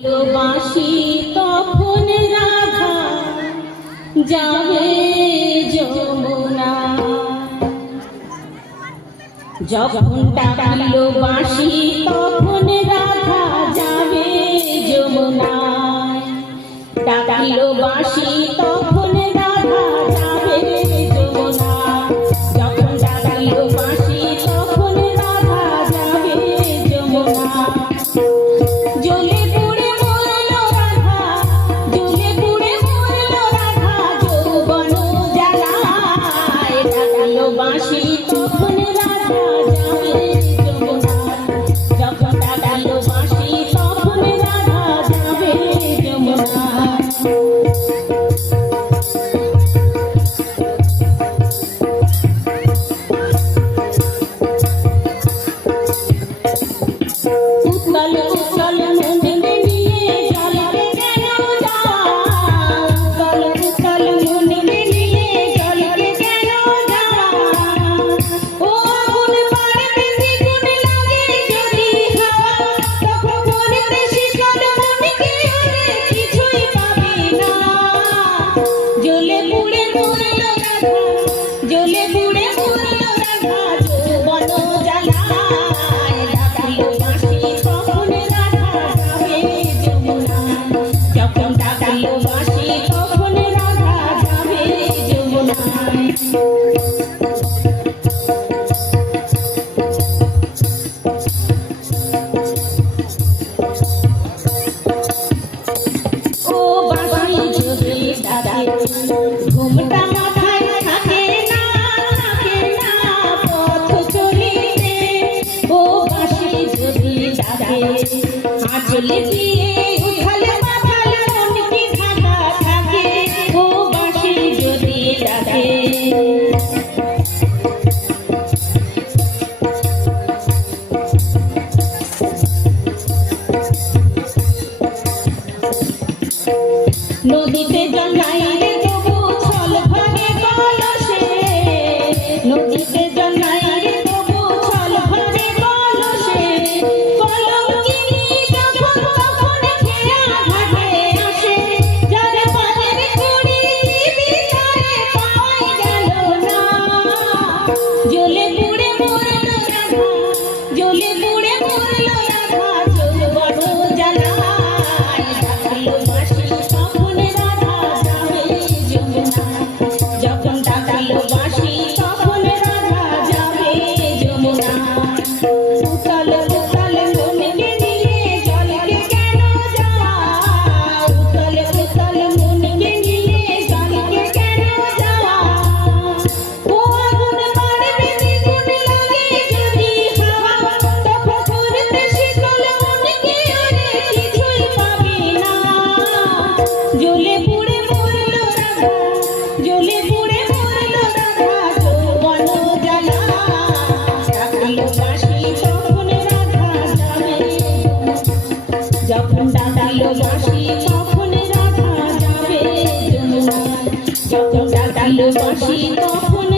বাঁশি তখন রাধা যাবে যমুনা। যখন ডাকল বাঁশি তখন রাধা যাবে যমুনা। ডাকল বাঁশি তখন রাধা যাবে যমুনা। যখন ডাকল বাঁশি তখন রাধা যাবে যমুনা। জ্বলে পুড়ে মরল রাধা, জ্বলে পুড়ে মরল রাধা যৌবন জ্বালায়। ডাকল বাঁশি তখন রাধা যাবে যমুনা। যখন ডাকল বাঁশি তখন রাধা যাবে যমুনা। উত্তাল উত্তাল মনে নিয়ে জলে কেন যাও? উত্তাল উত্তাল মনে নিয়ে জলে কেন যাও? ও আগুন বাড়তে দ্বিগুণ লাগে যদি হাওয়া, তখন মরতে শিকল মনকে ওরে কিছুই পাবি না। জ্বলে পুড়ে মরল রাধা, জ্বলে পুড়ে মরল রাধা যৌবন জ্বালায়। ডাকল বাঁশি তখন রাধা যাবে যমুনা। যখন ডাকল বাঁশি তখন রাধা যাবে যমুনায়। ও বাঁশি যদি ডাকে ঘুমটা মাথায় থাকে না, থাকে না পথ চলিতে। ও বাঁশি যদি ডাকে আঁচলে দিয়ে উঠালে মাথাল মন কি ঢাকা থাকে। ও বাঁশি যদি ডাকে নদীতে জল নাই রে তবু ছল ভাগে কলসে। নদীতে জল নাই রে তবু ছল ভাগে কলসে। কলঙ্কিনী যখন তখন খেয়া ঘাটে আসে। যার পানের কুড়ি বিচারে পাওয়াই গেল না। জ্বলে পুড়ে মরল রাধা, জ্বলে পুড়ে মরল রাধা যৌবন জ্বালায়। ডাকল বাঁশি তখন রাধা যাবে যমুনা। যখন ডাকল বাঁশি তখন রাধা যাবে যমুনা। উতাল উতাল মনকে নিয়ে জলকে কেন যাও? উতাল উতাল মনকে নিয়ে জলকে কেন যাও? ও আগুন বাড়বে দ্বিগুণ লাগে যদি হাওয়া, তখন করতে শিকল মনকে ওরে কিছুই পাবি না। জ্বলে পুড়ে মরল রাধা, জ্বলে পুড়ে মরল রাধা যৌবন জ্বালায়। ডাকল বাঁশি তখন রাধা যাবে যমুনা। যখন ডাকল বাঁশি তখন রাধা যাবে যমুনা। যখন ডাকল বাঁশি তখন